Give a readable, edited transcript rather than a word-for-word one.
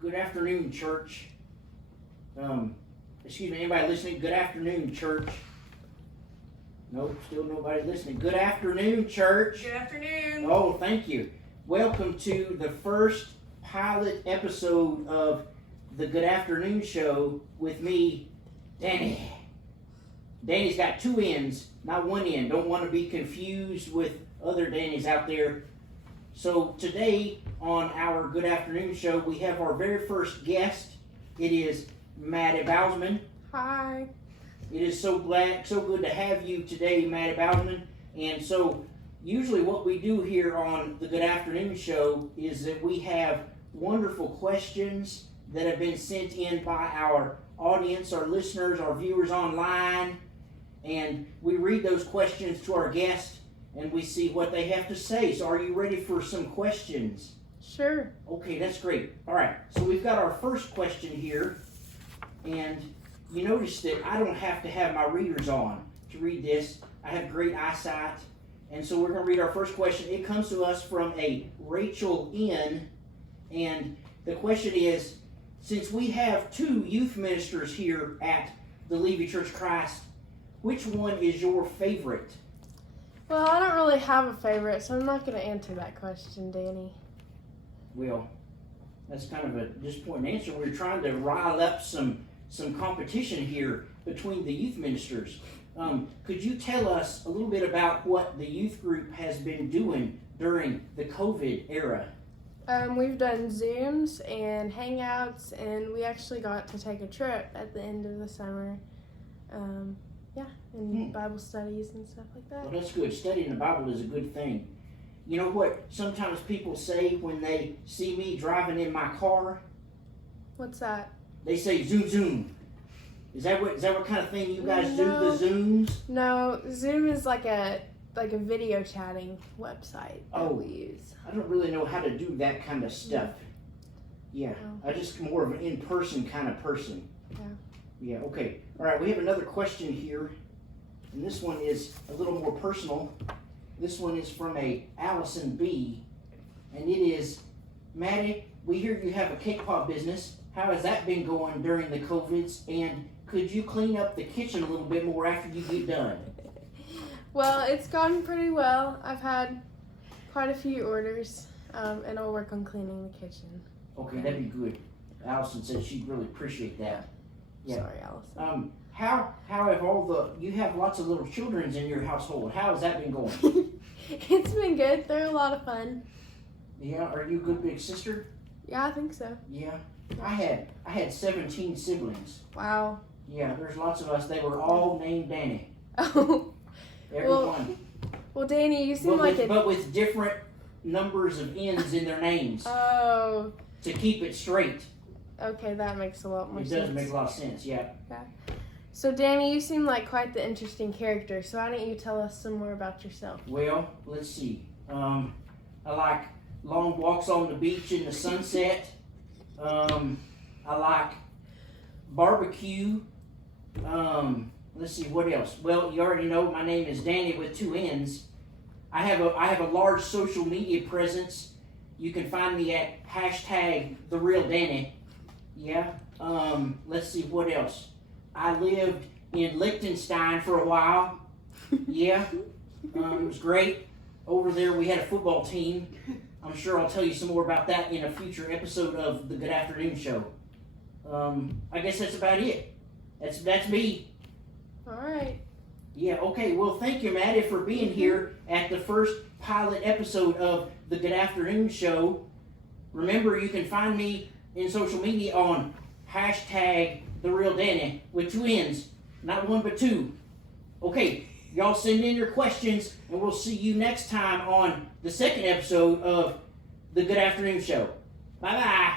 Good afternoon, church. Excuse me, anybody listening? Good afternoon, church. Nope, still nobody listening. Good afternoon, church. Good afternoon. Oh, thank you. Welcome to the first pilot episode of the Good Afternoon Show with me, Danny. Danny's got two ends, not one end. Don't want to be confused with other Dannys out there. So today on our Good Afternoon Show, we have our very first guest. It is Madi Bowsman. Hi. It is so good to have you today, Madi Bowsman. And so usually what we do here on the Good Afternoon Show is that we have wonderful questions that have been sent in by our audience, our listeners, our viewers online. And we read those questions to our guests and we see what they have to say. So are you ready for some questions? Sure. Okay, that's great. All right, so we've got our first question here. And you notice that I don't have to have my readers on to read this. I have great eyesight. And so we're going to read our first question. It comes to us from a Rachel N. And the question is, since we have two youth ministers here at the Levy Church of Christ, which one is your favorite? Well, I don't really have a favorite, so I'm not going to answer that question, Danny. Well, that's kind of a disappointing answer. We're trying to rile up some competition here between the youth ministers. Could you tell us a little bit about what the youth group has been doing during the COVID era? We've done Zooms and Hangouts, and we actually got to take a trip at the end of the summer. And Bible studies and stuff like that. Well, that's good. Studying the Bible is a good thing. You know what sometimes people say when they see me driving in my car? What's that? They say, zoom, zoom. Is that what kind of thing you guys do, No. the Zooms? No, Zoom is like a video chatting website that Oh. we use. I don't really know how to do that kind of stuff. Yeah, No. I'm just more of an in-person kind of person. Yeah. Yeah, okay. All right, we have another question here. And this one is a little more personal. This one is from a Allison B. And it is, Madi, we hear you have a cake pop business. How has that been going during the COVIDs? And could you clean up the kitchen a little bit more after you get done? Well, it's gone pretty well. I've had quite a few orders, and I'll work on cleaning the kitchen. Okay, that'd be good. Allison said she'd really appreciate that. Yeah. Sorry, Allison. How have you have lots of little children in your household. How has that been going? It's been good. They're a lot of fun. Yeah, are you a good big sister? Yeah, I think so. Yeah. I had 17 siblings. Wow. Yeah, there's lots of us. They were all named Danny. Oh. Everyone. Well, Danny, you seem But with different numbers of N's in their names Oh. to keep it straight. Okay, that makes a lot more It sense. does make a lot of sense, yeah. So, Danny, you seem like quite the interesting character. So, why don't you tell us some more about yourself? Well, let's see. I like long walks on the beach in the sunset. I like barbecue. Let's see, what else? Well, you already know my name is Danny with two N's. I have a large social media presence. You can find me at #TheRealDanny. Yeah. Let's see, what else? I lived in Liechtenstein for a while. Yeah. It was great. Over there we had a football team. I'm sure I'll tell you some more about that in a future episode of the Good Afternoon Show. I guess that's about it. That's me. All right. Yeah, okay. Well, thank you, Madi, for being here at the first pilot episode of the Good Afternoon Show. Remember, you can find me in social media on #TheRealDanny with two N's. Not one, but two. Okay, y'all send in your questions, and we'll see you next time on the second episode of the Good Afternoon Show. Bye-bye.